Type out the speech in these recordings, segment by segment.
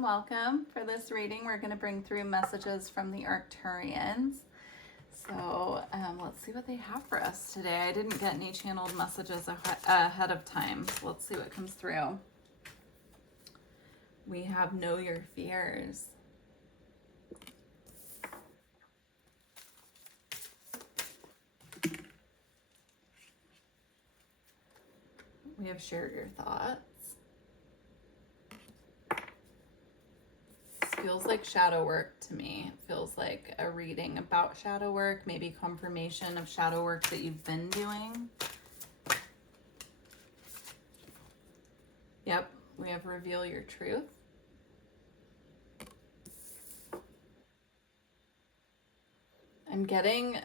and welcome. For this reading, we're going to bring through messages from the Arcturians. So let's see what they have for us today. I didn't get any channeled messages ahead of time. So let's see what comes through. We have Know Your Fears. We have Share Your Thoughts. Feels like shadow work to me. It feels like a reading about shadow work, maybe confirmation of shadow work that you've been doing. Yep, we have Reveal Your Truth. I'm getting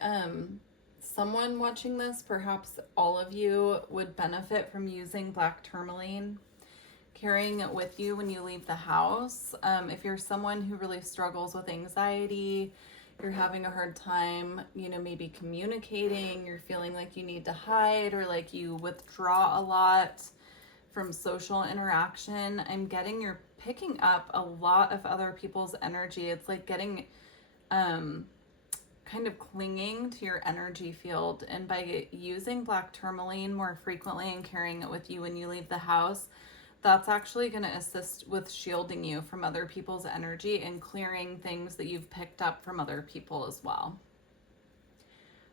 someone watching this, perhaps all of you, would benefit from using black tourmaline, carrying it with you when you leave the house. If you're someone who really struggles with anxiety, you're having a hard time, maybe communicating, you're feeling like you need to hide or like you withdraw a lot from social interaction, I'm getting you're picking up a lot of other people's energy. It's like getting kind of clinging to your energy field. And by using black tourmaline more frequently and carrying it with you when you leave the house, that's actually going to assist with shielding you from other people's energy and clearing things that you've picked up from other people as well.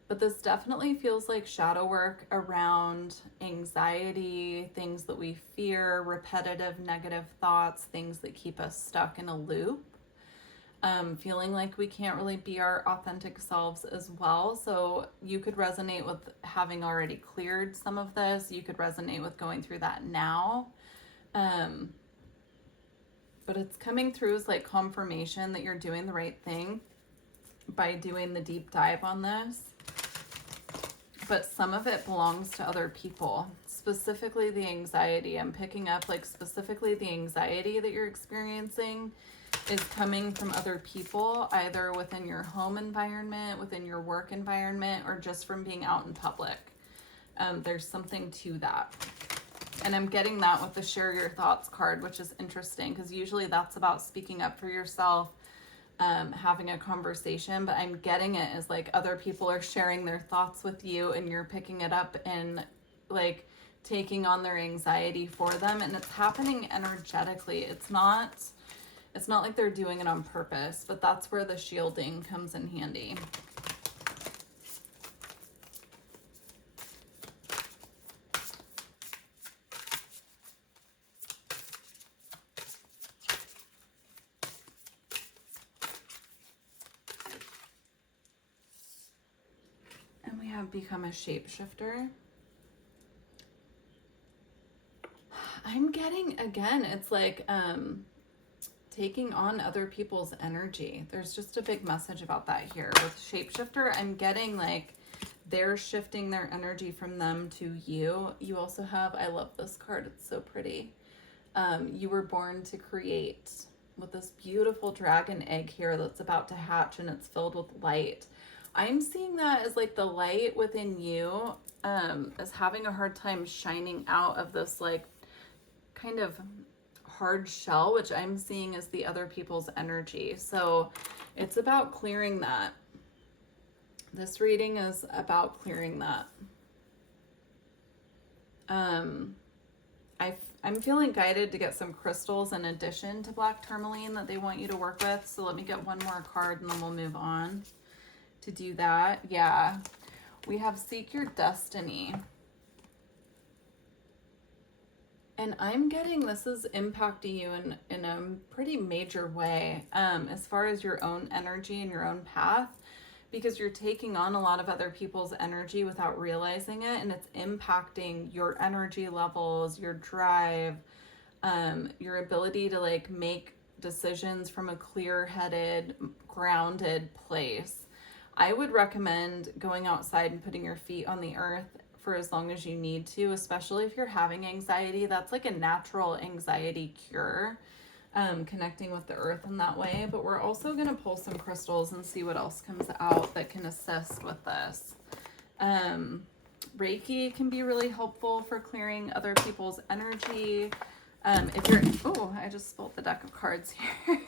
But this definitely feels like shadow work around anxiety, things that we fear, repetitive negative thoughts, things that keep us stuck in a loop. Feeling like we can't really be our authentic selves as well. So you could resonate with having already cleared some of this. You could resonate with going through that now. But it's coming through as like confirmation that you're doing the right thing by doing the deep dive on this. But some of it belongs to other people, specifically the anxiety. I'm picking up like specifically the anxiety that you're experiencing is coming from other people, either within your home environment, within your work environment, or just from being out in public. There's something to that. And I'm getting that with the Share Your Thoughts card, which is interesting because usually that's about speaking up for yourself, having a conversation, but I'm getting it as like other people are sharing their thoughts with you and you're picking it up and like taking on their anxiety for them. And it's happening energetically. It's not like they're doing it on purpose, but that's where the shielding comes in handy. And we have Become a Shapeshifter. I'm getting, again, it's like, taking on other people's energy. There's just a big message about that here. With Shapeshifter, I'm getting like they're shifting their energy from them to you. You also have, I love this card, it's so pretty. You were born to create, with this beautiful dragon egg here that's about to hatch and it's filled with light. I'm seeing that as like the light within you is having a hard time shining out of this like kind of hard shell, which I'm seeing as the other people's energy. So it's about clearing that. This reading is about clearing that. I'm feeling guided to get some crystals in addition to black tourmaline that they want you to work with. So let me get one more card and then we'll move on to do that. Yeah, we have Seek Your Destiny. And I'm getting this is impacting you in a pretty major way as far as your own energy and your own path, because you're taking on a lot of other people's energy without realizing it, and it's impacting your energy levels, your drive, your ability to like make decisions from a clear-headed, grounded place. I would recommend going outside and putting your feet on the earth for as long as you need to, especially if you're having anxiety. That's like a natural anxiety cure, connecting with the earth in that way. But we're also going to pull some crystals and see what else comes out that can assist with this. Reiki can be really helpful for clearing other people's energy. If you're, oh, I just spilled the deck of cards here.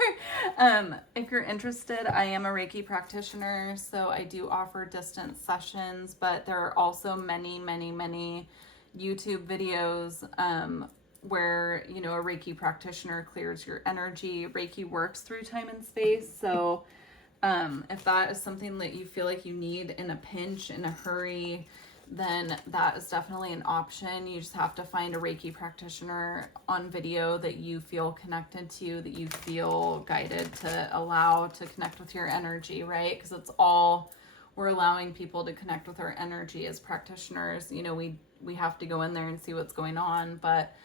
If you're interested, I am a Reiki practitioner, so I do offer distance sessions, but there are also many, many, many YouTube videos where, you know, a Reiki practitioner clears your energy. Reiki works through time and space, so if that is something that you feel like you need in a pinch, in a hurry, then that is definitely an option. You just have to find a Reiki practitioner on video that you feel connected to, that you feel guided to allow to connect with your energy, right? Because it's all, we're allowing people to connect with our energy as practitioners. You know, we have to go in there and see what's going on, but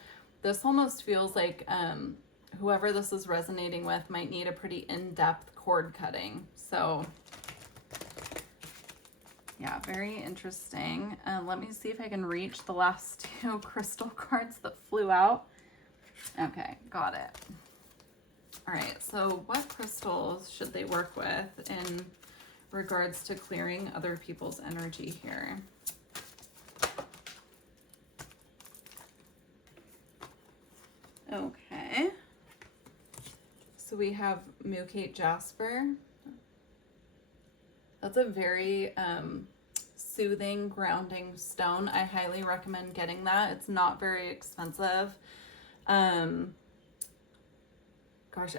this almost feels like whoever this is resonating with might need a pretty in-depth cord cutting. So yeah, very interesting. Let me see if I can reach the last two crystal cards that flew out. Okay, got it. All right, so what crystals should they work with in regards to clearing other people's energy here? Okay. So we have Mukate Jasper. That's a very soothing, grounding stone. I highly recommend getting that. It's not very expensive. Gosh,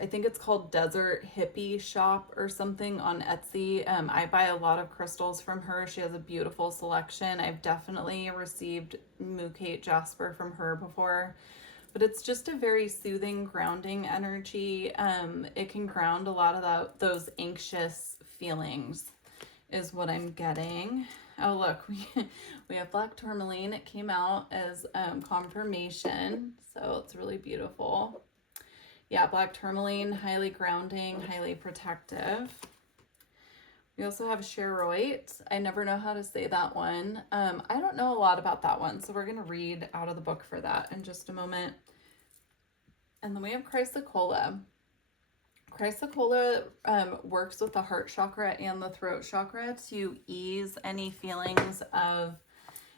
I think it's called Desert Hippie Shop or something on Etsy. I buy a lot of crystals from her. She has a beautiful selection. I've definitely received Mukate Jasper from her before. But it's just a very soothing, grounding energy. It can ground a lot of those anxious feelings is what I'm getting. Oh, look, we have black tourmaline. It came out as confirmation, so it's really beautiful. Yeah, black tourmaline, highly grounding, highly protective. We also have Cheroit. I never know how to say that one. I don't know a lot about that one, so we're going to read out of the book for that in just a moment. And then we have Chrysocolla. Chrysocolla works with the heart chakra and the throat chakra to ease any feelings of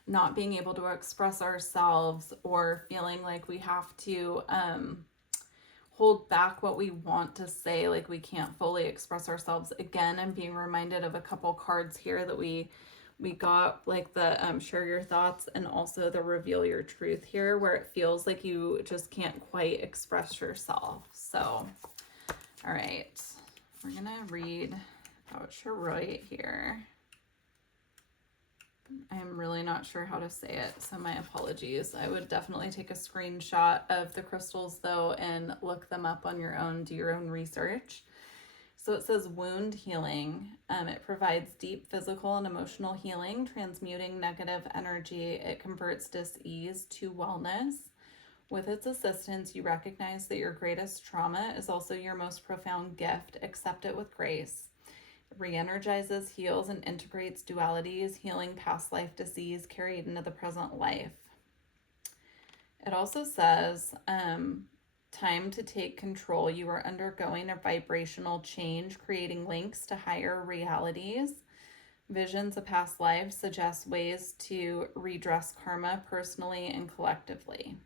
not being able to express ourselves or feeling like we have to hold back what we want to say, like we can't fully express ourselves. Again, I'm being reminded of a couple cards here that we got, like the share your thoughts and also the reveal your truth here, where it feels like you just can't quite express yourself. So all right, we're gonna read about Cheroit here. I'm really not sure how to say it, so my apologies. I would definitely take a screenshot of the crystals though and look them up on your own, do your own research. So it says wound healing. It provides deep physical and emotional healing, transmuting negative energy. It converts dis-ease to wellness. With its assistance, you recognize that your greatest trauma is also your most profound gift. Accept it with grace. It re-energizes, heals, and integrates dualities, healing past life disease carried into the present life. It also says, time to take control. You are undergoing a vibrational change, creating links to higher realities. Visions of past lives suggest ways to redress karma personally and collectively.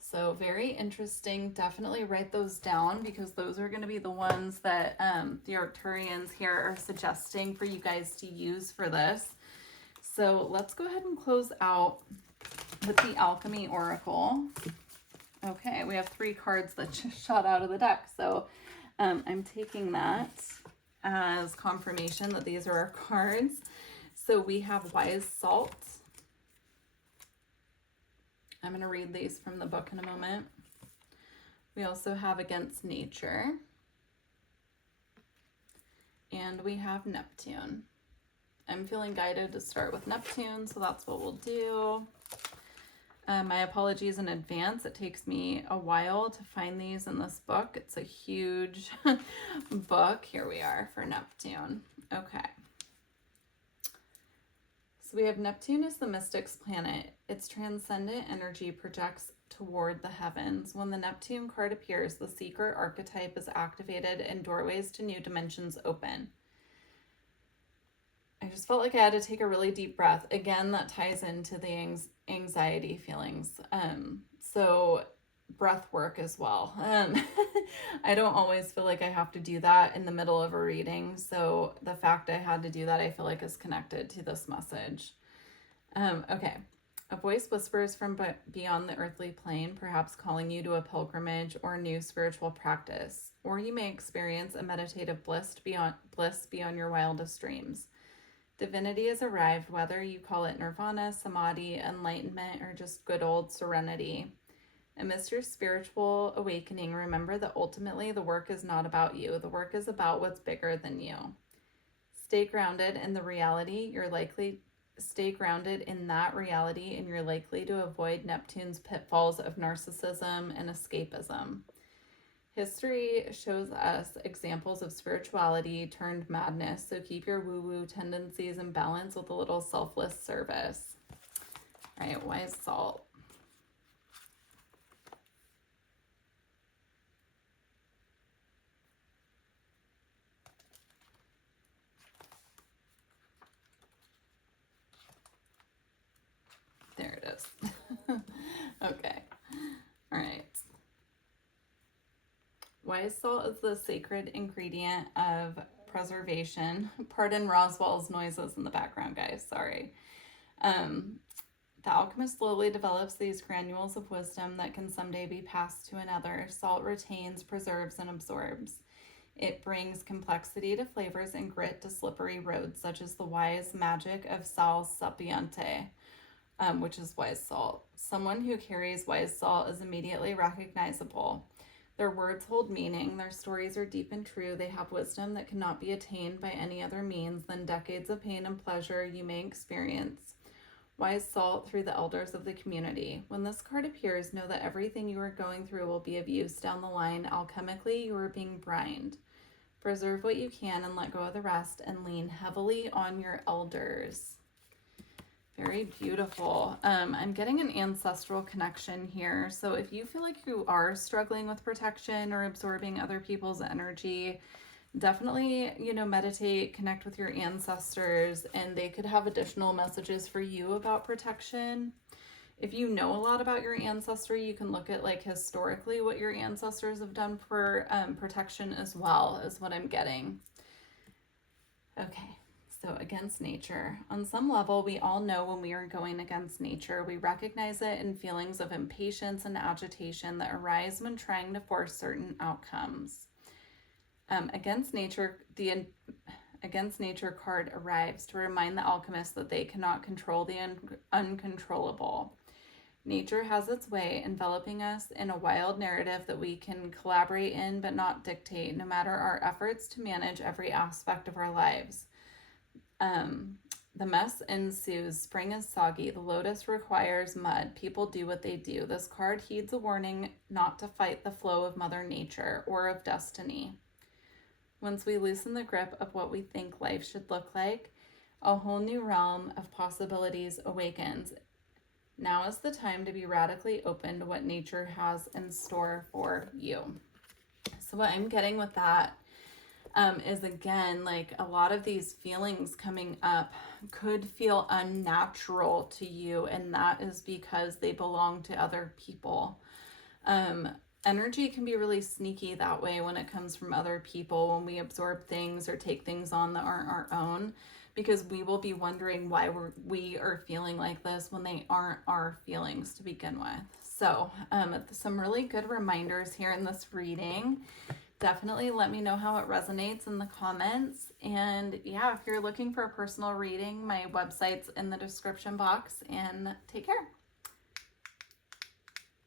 So very interesting. Definitely write those down because those are going to be the ones that the Arcturians here are suggesting for you guys to use for this. So let's go ahead and close out with the Alchemy Oracle. Okay, we have 3 cards that just shot out of the deck. So I'm taking that as confirmation that these are our cards. So we have Wise Salt. I'm going to read these from the book in a moment. We also have Against Nature. And we have Neptune. I'm feeling guided to start with Neptune, so that's what we'll do. My apologies in advance. It takes me a while to find these in this book. It's a huge book. Here we are for Neptune. Okay. So we have Neptune as the mystic's planet. Its transcendent energy projects toward the heavens. When the Neptune card appears, the secret archetype is activated and doorways to new dimensions open. I just felt like I had to take a really deep breath. Again, that ties into the anxiety feelings. So breath work as well. I don't always feel like I have to do that in the middle of a reading. So the fact I had to do that, I feel like is connected to this message. Okay. A voice whispers from beyond the earthly plane, perhaps calling you to a pilgrimage or a new spiritual practice. Or you may experience a meditative bliss beyond your wildest dreams. Divinity has arrived, whether you call it nirvana, samadhi, enlightenment, or just good old serenity. Amidst your spiritual awakening, remember that ultimately the work is not about you. The work is about what's bigger than you. Stay grounded in the reality. Stay grounded in that reality, and you're likely to avoid Neptune's pitfalls of narcissism and escapism. History shows us examples of spirituality turned madness, so keep your woo-woo tendencies in balance with a little selfless service. All right, wise salt. There it is. Okay. All right. Wise salt is the sacred ingredient of preservation. Pardon Roswell's noises in the background, guys. Sorry. The alchemist slowly develops these granules of wisdom that can someday be passed to another. Salt retains, preserves, and absorbs. It brings complexity to flavors and grit to slippery roads, such as the wise magic of sal sapiente, which is wise salt. Someone who carries wise salt is immediately recognizable. Their words hold meaning, their stories are deep and true, they have wisdom that cannot be attained by any other means than decades of pain and pleasure you may experience. Wise salt through the elders of the community. When this card appears, know that everything you are going through will be of use down the line. Alchemically, you are being brined. Preserve what you can and let go of the rest, and lean heavily on your elders. Very beautiful. I'm getting an ancestral connection here. So if you feel like you are struggling with protection or absorbing other people's energy, definitely, meditate, connect with your ancestors, and they could have additional messages for you about protection. If you know a lot about your ancestry, you can look at historically what your ancestors have done for protection as well, is what I'm getting. Okay. So against nature. On some level, we all know when we are going against nature. We recognize it in feelings of impatience and agitation that arise when trying to force certain outcomes. Against nature, the against nature card arrives to remind the alchemist that they cannot control the uncontrollable. Nature has its way, enveloping us in a wild narrative that we can collaborate in but not dictate, no matter our efforts to manage every aspect of our lives. The mess ensues. Spring is soggy. The lotus requires mud. People do what they do. This card heeds a warning not to fight the flow of Mother Nature or of destiny. Once we loosen the grip of what we think life should look like, a whole new realm of possibilities awakens. Now is the time to be radically open to what nature has in store for you. So what I'm getting with that is, again, a lot of these feelings coming up could feel unnatural to you, and that is because they belong to other people. Energy can be really sneaky that way when it comes from other people, when we absorb things or take things on that aren't our own, because we will be wondering why we are feeling like this when they aren't our feelings to begin with. So some really good reminders here in this reading. Definitely let me know how it resonates in the comments. And yeah, if you're looking for a personal reading, my website's in the description box, and take care.